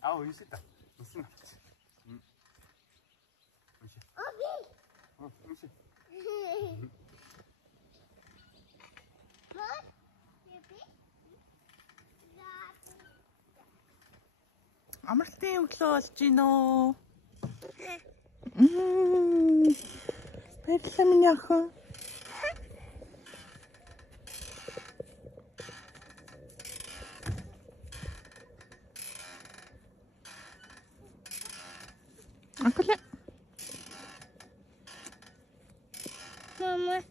아우 있었다. 무슨 말이지? Амралтын өглөө болж гинөө. Баярлалаа миний охин. Акуле. Мама.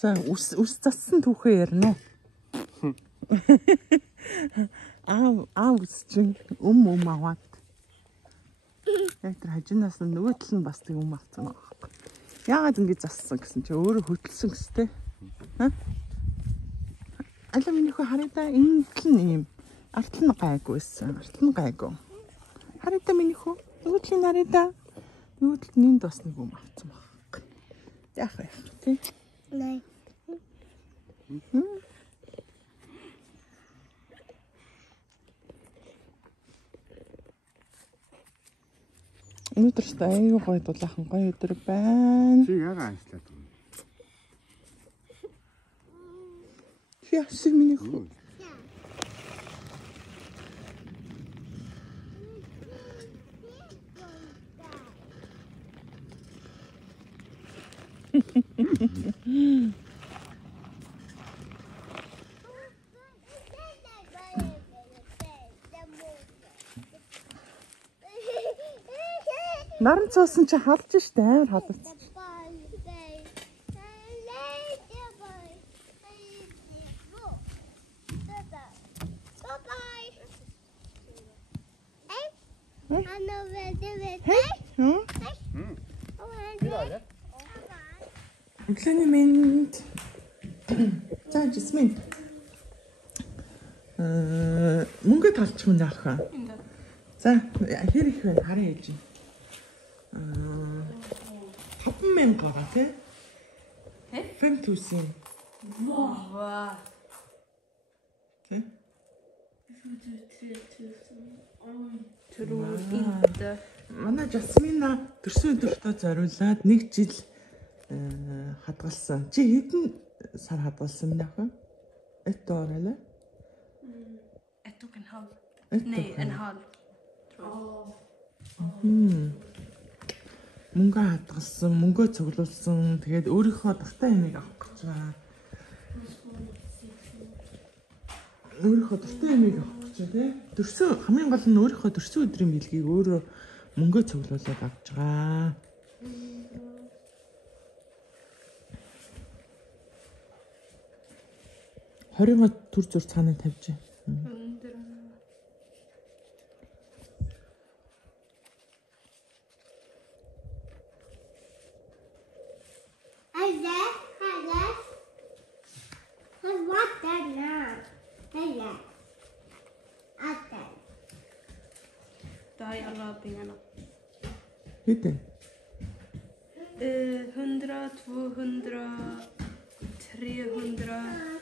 За ус зассан түүхээ ярина уу? Ус чинь аваад. Яг тэр хажуунаас нь нөгөө тал нь бас тэг авсан байгаа байхгүй. Яагаад ингэж зассан гэсэн чи өөрөө хөдөлсөн гэстэй. Алаа миний хөө хараа энэ тал нь юм. Артал нь гайгүйсэн. Артал нь гайгүй. Хараа миний хөө нөгөө тал нь хараа. Нөгөө тал нь бас нэг авсан байгаа. Яах вэ? Тэ? Nej. Өнөөдөр ч аюу гоё дулаахан гоё өдөр байна. Чи яагаад ажиллаад байна? Чи яасан миний хөө? Наран цуусан чи халж штэ амар халж. Өглөөний мэнд. За Жасмин. Мөнгө талчих юм яах вэ? За хэр их вэ? Харин ээж. 5,000 байгаа тий? 5,000. Ваа. Тий? Тэрүүд манай Жасмина төрсөн өдөртөө зориулаад 1 жил хадгалсан. Чи хэдэн сар хадгалсан бэ хаа? Ett år eller? 1,5. Nej, 1,5. Мөнгө хадгалсан, мөнгөө цуглуулсан. Тэгээд өөрийнхөө дуртай юмыг авах гэж байгаа. Өөрийнхөө дуртай юмыг авах гэж байна тий. Төрсөн хамгийн гол нь өөрийнхөө төрсөн өдрийн билгийг өөрөө мөнгөө цуглуулад авч байгаа. Хоригоо төр зур цаанаа тавьж. Där alla pengarna. Хэдэн? 100, 200, 300, 400,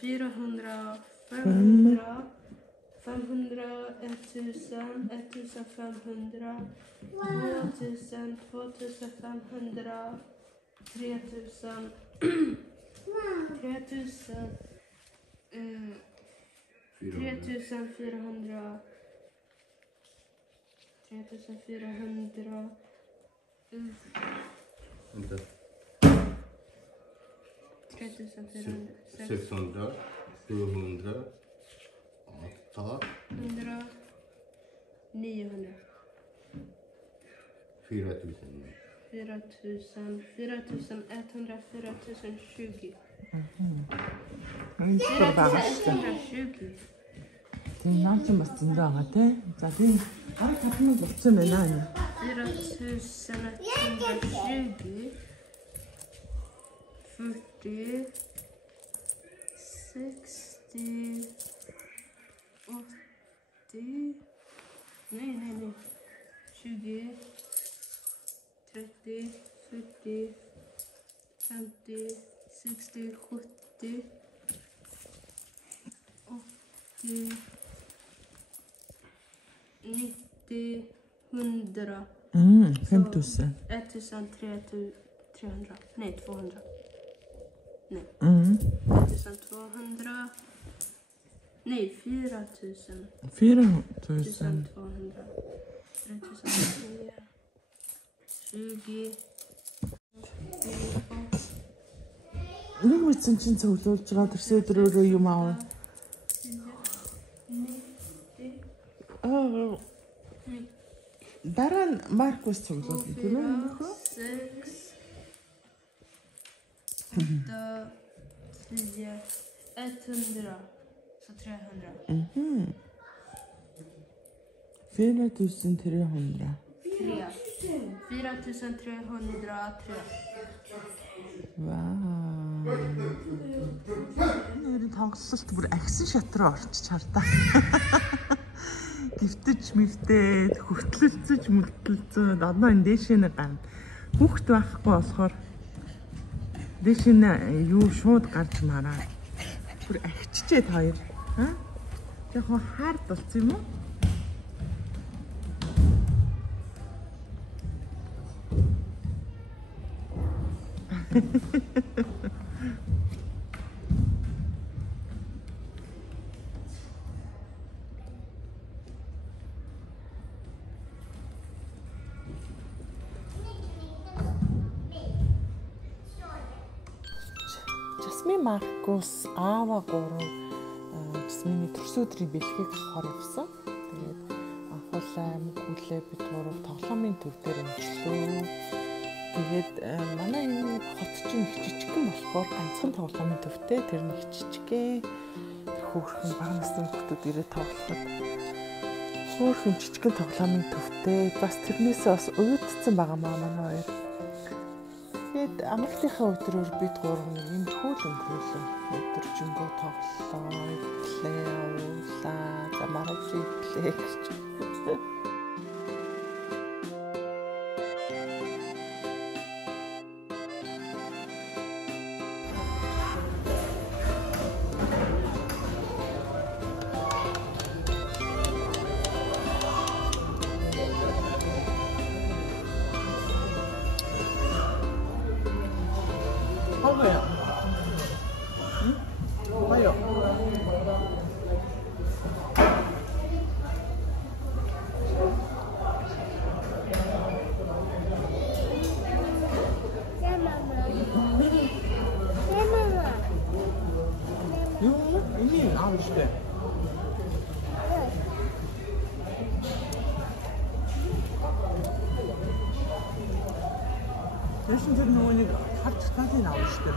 500, 500, 1000, 1500, 2000, 2500, 3000, 3400, 3400, 600, 700, 800, 100, 900, 4000. 4000, 4100, 4020. Энэ ч байгаа шүү. 120. Тийм наач бас зөндөө байгаа тий. За тийм арга татмын болцсон байна. 4120, 40, 60, 80, nej, 20, 80, 70, 80, 90, 100. 5000. 1300. Nej, 200. Nej. 1200. Nej, 4000. 4000. 1200. 3000. 20. Нэг мэдсэн чинь цуглуулж байгаа тэрс өдрөөрөө юм аав. Дараа нь Маркус цуглуулна тийм ээ нөхөө? 100. Så 300. 4300. 4303. Вау. Нэрийн тоглолт бүр агсан шатруу орчиж хардаа. Гівтэж мөвтээд хөтлөлцөж мөлтөлцөөд одоо энэ дээшээ нэг ган. Хүүхд байхгүй болохоор дээшээ юу шууд гарч мараа. Бүр агччээд хоёр. Яг хаард болсон юм уу? Жасмин Маркус аава 3 Жасмины төрс өдрийн бэлгийг авахар явсан. Тэгээд ахуулаа мөхүүлээ бид гурав тоглоомын төв дээр өмчлөө. Тэгээд манай энэ хот чинь их жижигхэн болохоор ганцхан тоглоомын төвтэй тэр нэг жижигхэн хөөрхөн бага насны хүмүүс ирээд тоглоход хөөрхөн жижигхэн тоглоомын төвтэй бас тэрнээсээ бас уйдцсан байгаа манай хоёр. Тэгээд амралтынхаа өдрөөр бид гурав нэг юм хөөл өнгөрүүлээ. Өдөржингөө тоглолоо, плейлаа, замарч итлээ гэж. Hallå. Hallå. Jo, ingen alls det. Jag syns att någon är hartskad i alls det.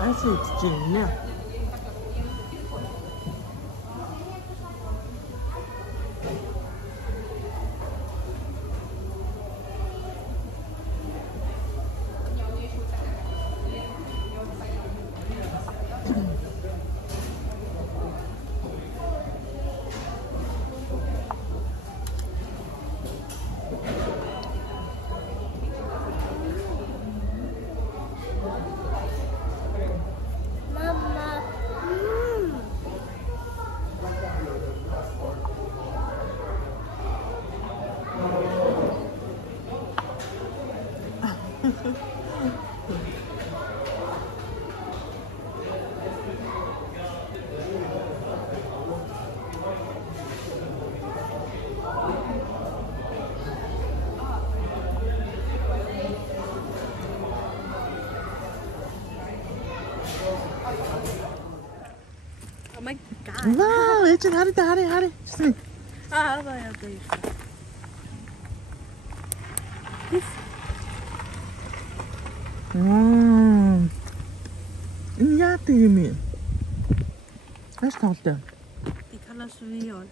Alltså ett gynne. Oh my god. Wow, Ecin hari. Sini. Apa ya tuh? Энэ яа гэдэг юм бэ? Яаж тоглолтой? Икала kallas viol.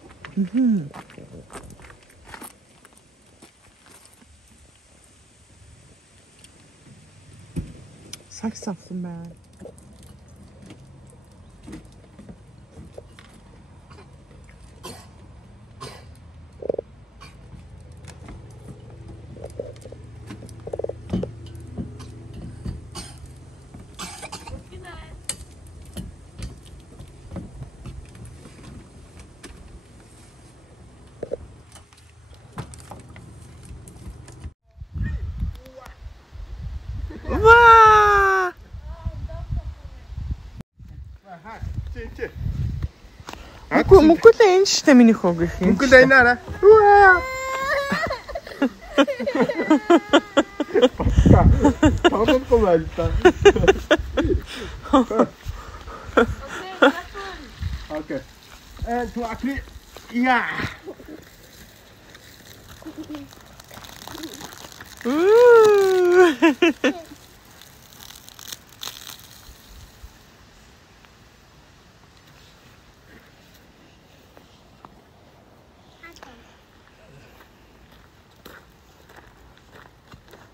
Сакс авсан байна. Ваа! Мөнгөлөө энэ штэ миний хог их юм. Мөнгөлөө энэ араа. Уаа. Таван комалта. Окей. And to actually yeah.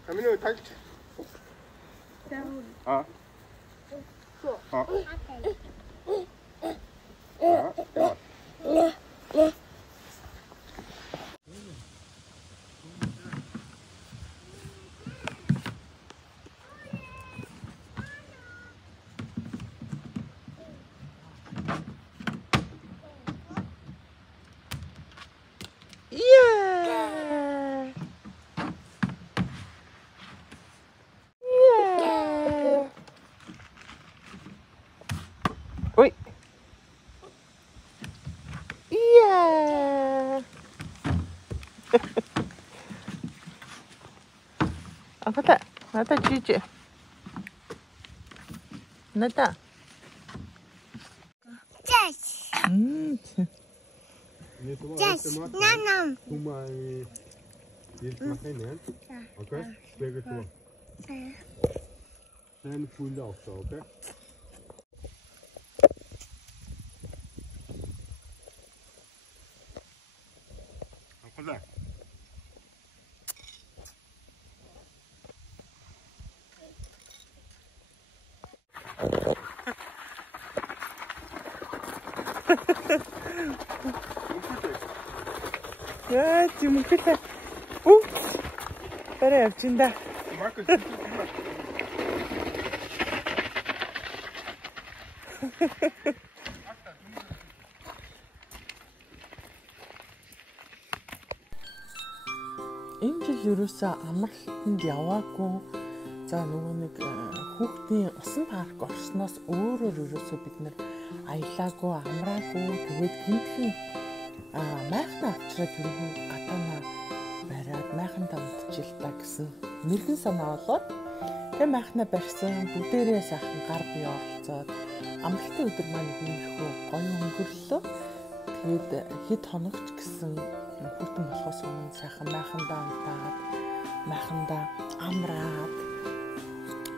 Камино тальч. А. А. Ой. Yeah. Амралтад, надад жижиг. Надад. Yes. Yes. Nanam. Юмаа есть махайнаа. Окей. Бэгэ туу. Сэн фул авто, окей? Амралтад. Яа, тимүхэлээ. Упс. Барай явчинда. Энэ жил ерөөсөө амралтанд яваагүй. За нөгөө нэг хүүхдийн усан парк орсноос өөрөөр ерөөсөө бид нэр аялаагүй, амраагүй. Тэгээд гинтхэн майхнаа авчраад ерөнхий гадаанаа бариад майхандаа унтчихил та гэсэн мэрэгэн санаа болоод тэгээ майхнаа барьсан бүгдээрээ сайхан гар бие оролцоод амралтын өдөр маань иймэрхүү гоё өнгөрлөө. Тэгээд хэд хоногч гэсэн хүүтэн болохоос өмнө сайхан майхандаа унтаад майхандаа амраад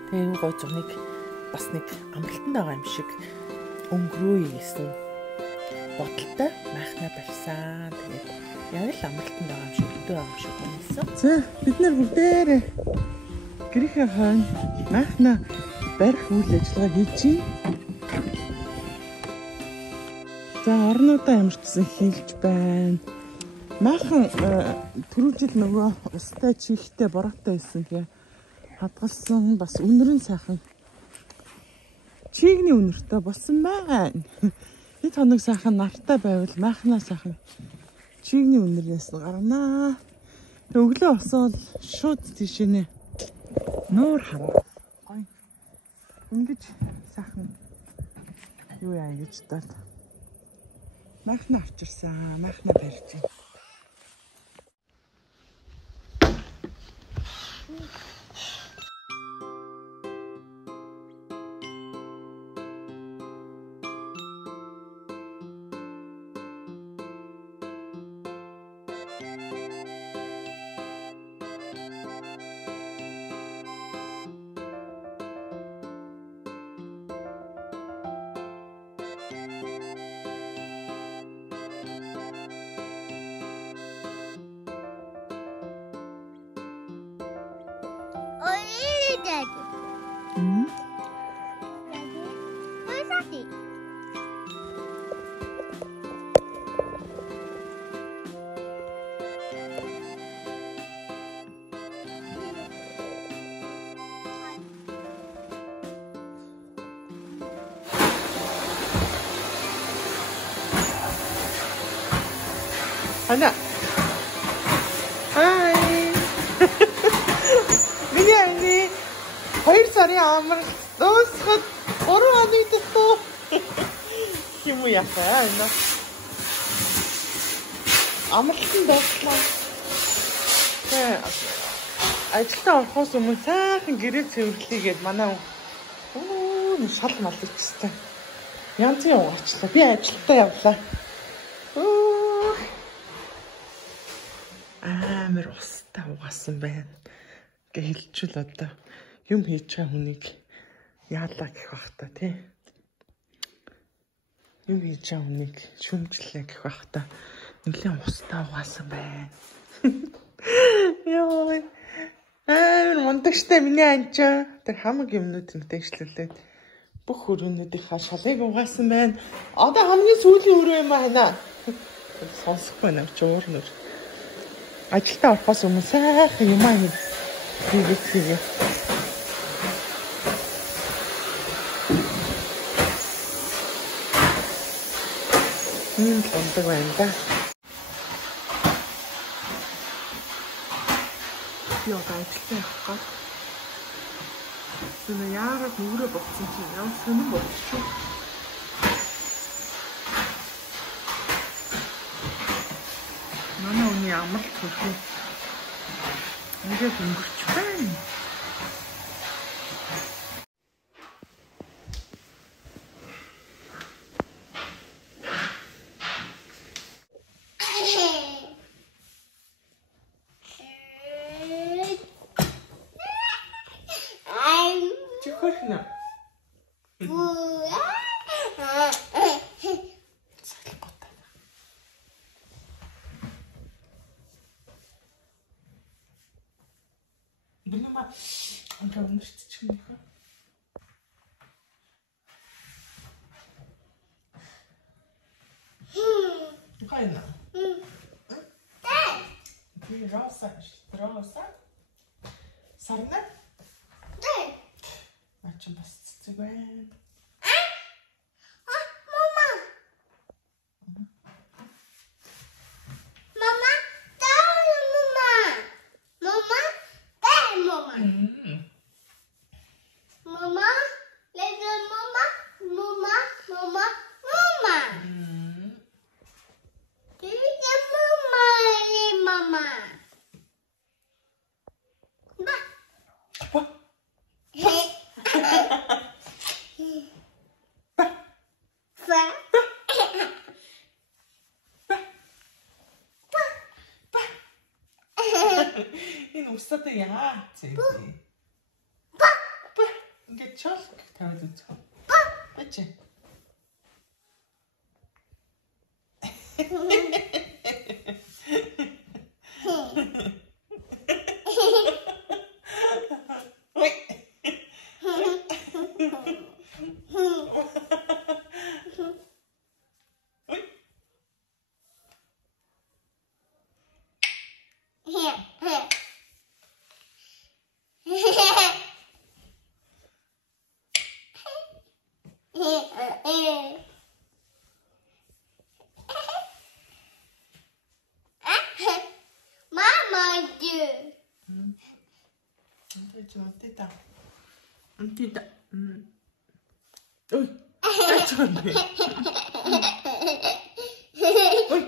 тэгээ гоё зуныг бас нэг амралтанд байгаа юм шиг өнгөрөөе гэсэн бодолтой майхнаа барьсан. Тэгээд яг л амралтанд байгаа юм шиг өдөө байгаа шиг байна. За бид нар бүгдээрээ гэрийнхээ хойно майхнаа барих үйл ажиллагаа хийж байна. За орнуудаа ямарчсан хийлж байна. Майхан түрүү жил нөгөө устай чихтэй бороотой байсан тэгээ хадгалсан бас үнэрэн сайхан чигний үнэртэй болсон байгаа. Хэд хоног сайхан нартай байвал майхнаа сайхан чигний үнэрээс гарнаа. Өглөө босоод шууд тийшээ нуур хараа. Гой. Ингэж сайхан юу яа гэж таад майхнаа авчирсан. Майхнаа барьж байна. Ана. Хай. Миний 2 сарын амар дуусахад 3 хоног дутуу. Юм яхаа энэ. Амралтад дууслаа. Ажилдаа орохоос өмнө сайхан гэрээ цэвэрлэгээд манай шал мал ичсэн. Янзын угаачлаа. Би ажилдаа явлаа. Амар устаа угаасан байна. Гэ хэлчихвэл одоо юм хийж байгаа хүнийг яалаа гэх бах та тий. Юм хийж байгаа хүнийг шүмжлээ гэх бах та. Нэлээд устаа угаасан байна. Йой. Мундагчтай миний анчаа тэр хамаг юмнууд мэтэгчлүүлээд бүх хөрөөнүүдийнхаа шалыг угаасан байна. Одоо хамгийн сүүлийн өрөө юм байна. Сонсохгүй нав ч уурнөр. Ажилдаа орохоос өмнө сайхан юмаа хийгээ. Ондаг байна да. Би одоо ажилдаа явах. Сүнэ яарад нүрээ болсон чинь яа сүнэн болчихсон. Манай үний амралт хөрхөө. Ингээд өнгөрч байна. Чухна. Бинама онтой өнөрччих юм хаа. Хайна. Би роса. Сарна? Ачаа бас цэцэг байна. Энэ устай яа цэвэ. Ингээд чол тавьж үзэх. Бачи. Tidak. Ui. Trời ơi. Ui.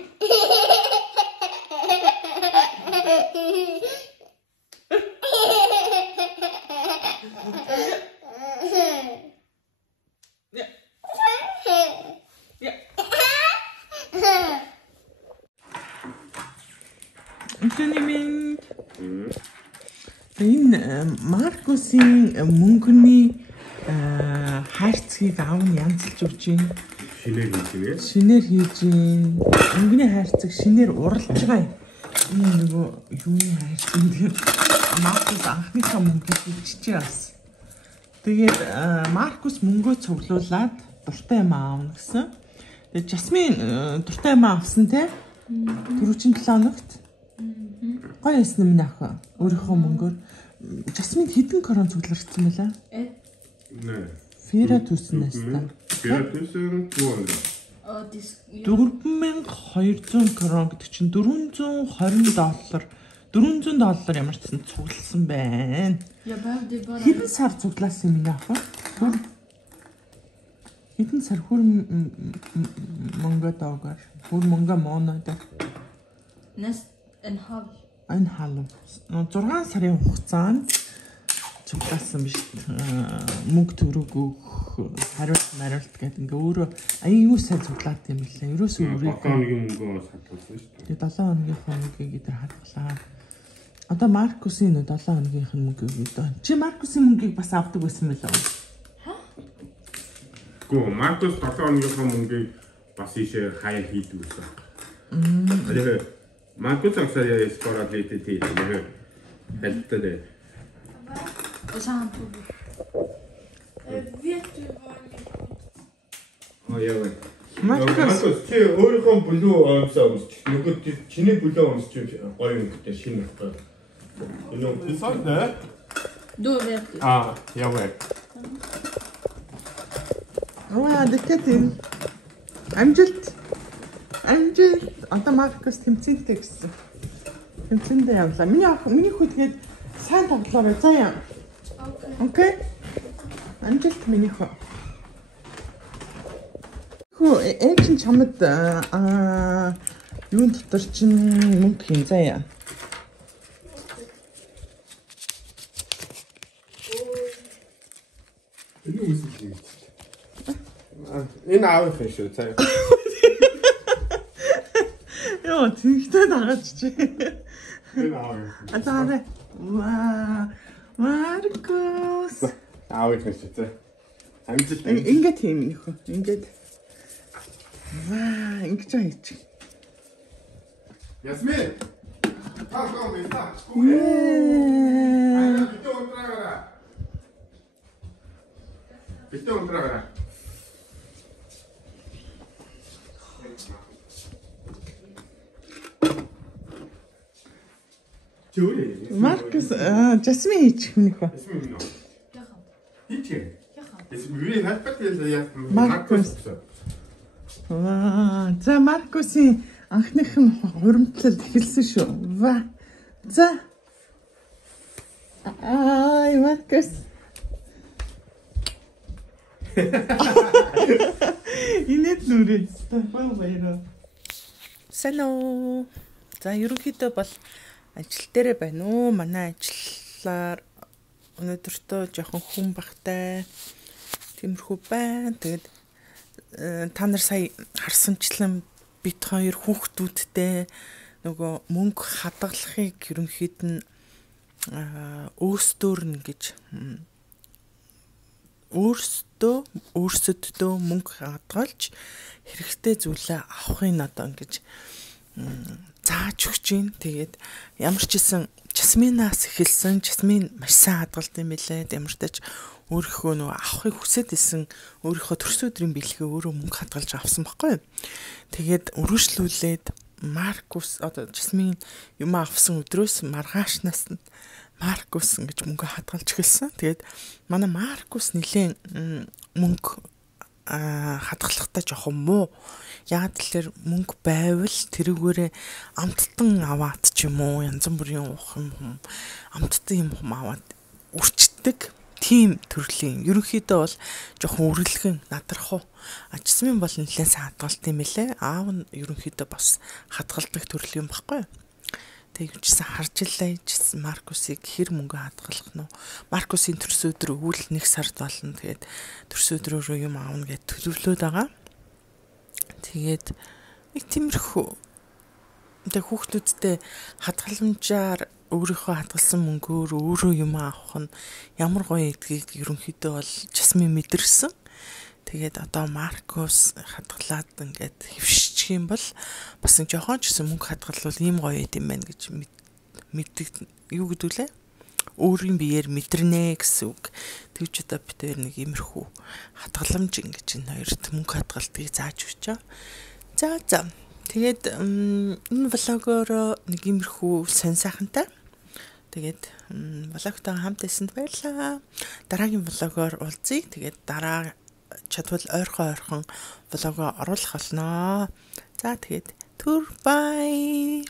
Энэ Маркусийн мөнгөний хайрцгийг аав нь янзлж өгч юм. Шинээр хийж юм. Мөнгөний хайрцаг шинээр уралж байгаа юм. Энэ нөгөө юуны хайрцаг гэдэг Маркус анхныхаа мөнгөийг хилчижээ бас. Тэгээд Маркус мөнгөө цуглуулад дуртай юм аавна гэсэн. Тэгээд Жасмин дуртай юм авсан те. Түрүүчийн 7 хоногт. Гоё ясна минь ах. Өөрийнхөө мөнгөөр Жасмин хэдэн корон цугларсан байлаа? Нэ. Фера төснөөс та. Фера төсөн 200. $4200 крон гэдэг чинь $420. $400 ямар ч гэсэн цугласан байна. Хэдэн сар цуглаасан юм яах вэ? Хэдэн сар хөр мөнгө даагаар. Хөр мөнгө моноод. Энэ халуу. 6 сарын хугацаанд цуглаасан биш. Мөнгө төгрөг хариулт гэдэг ингээ өөрөө аюу сайн цуглаад юм билээ. Ерөөсөө өөрийнхөө мөнгөө хадгалсан шүү дээ. Тэгээ 7 хоногийнхоо мөнгийг идэр хадгалаа. Одоо Маркусын 7 хоногийнх нь мөнгийг өгдөө. Чи Маркусын мөнгийг бас авдаг байсан мэлээ. Гоо Маркус 7 хоногийнхоо мөнгийг бас ийшээ хаяа хийдэг байсан. Тэгэхээр Маркус аксаа споралите тий. Тэгэхээр хэлтээ. Яа. Маркус чи өөрийнхөө бүлүү оомсоо өмсч. Нөгөө чиний бүлүү өмсч гоё өнгөтэй шинэ багтаа. Энэ писанэ? Яваа. Дэкэтин. Амжилт. Одоо Маркус тэмцэнтэй гэсэн. Тэмцэндээ явлаа. Миний хүү тэгээд сайн тоглоорой заяа. Окей. Амжилт миний хүү. Эйжен чамд юун дотор чинь мөнгө хийн заяа. Энэ аавын шүү заяа. Яа, тэгтээ дагаад чи. Энэ аавын. Атаарэ. Маркус. Аавын шүү заяа. Амжилт. Ингээд юм нөхөө. Ингээд. Ингэж хайч. Ясмин. Таа мэта. Битүү унтрагара. Маркус, Жасмин хийчих юм нөхөө. Ясмин. Хийчих. Ясмин хатпатэл Маркус. За Маркусын анхных нь хуримтлал эхэлсэн шүү. За. Маркус. Инээд нүрээ. Баяраа. Сайн уу. За ерөнхийдөө бол ажил дээрээ байна уу? Манай ажиллаар өнөөдөртөө жоохон хүн багтай. Тиймэрхүү байна. Тэгээд та нар сая харсанчлан бит хоёр хүүхдүүдтэй нөгөө мөнгө хадгалахыг ерөнхийд нь өөрсдөр нь гэж өөрсөддөө мөнгө хадгалж хэрэгтэй зүйлээ авахын одоо ингэж зааж өгч юм. Тэгээд ямар ч гэсэн Жасминаас эхэлсэн. Жасмин маш сайн хадгалт юм билээ. Ямар ч тач өөрийнхөө нөгөө авахыг хүсэж исэн өөрийнхөө төрсөн өдрийн бэлгээ өөрөө мөнгө хадгалж авсан байхгүй. Тэгээд өргөжлүүлээд Маркус одоо Жасмин юмаа авсан өдрөөс маргаашнаас нь Маркус ингэж мөнгө хадгалж эхэлсэн. Тэгээд манай Маркус нэлээд мөнгө хадгалахтаа жоохон муу. Яг тэлэр мөнгө байвал тэрүүгээрээ амттан аваад ч юм уу янз бүрийн уух юм амттан юм аваад үрчдэг. Тим төрлийн ерөнхийдөө бол жоохон үргэлгэн надрах уу. Жасмин бол нэлээд сайн хадгалт юм билээ. Аав нь ерөнхийдөө бас хадгалдаг төрөл юм баггүй. Тэг юучсан харж илээ. Маркусыг хэр мөнгө хадгалах нь. Маркусын төрсөн өдөр өвөл 1 сард болно. Тэгээд төрсөн өдрөөрөө юм аавна гэж төлөвлөөд байгаа. Тэгээд нэг тиймэрхүү. Тэг хүүхдүүдтэй хадгаламжаар өөрийнхөө хадгалсан мөнгөөр өөрөө юм авах нь ямар гоё гэдгийг ерөнхийдөө бол Жасмин мэдэрсэн. Тэгээд одоо Маркус хадгалаад ингээд хөвшчих юм бол бас нэг жоохон ч гэсэн мөнгө хадгалвал ийм гоё юм байна гэж мэддэг. Юу гэдэг лээ? Өөрийн биеэр мэдэрнэ гэсэн үг. Тэгвч одоо бид хоёр нэг иймэрхүү хадгаламж ингэж энэ хоёрт мөнгө хадгалтыг зааж өгч байгаа. За. Тэгээд энэ влогоор нэг иймэрхүү сонь сайхантай. Тэгээд влогтой хамт байсанд баярлалаа. Дараагийн влогоор уулзъя. Тэгээд дараа чадвал ойрхон влогоо оруулах болно. За тэгээд түр бай.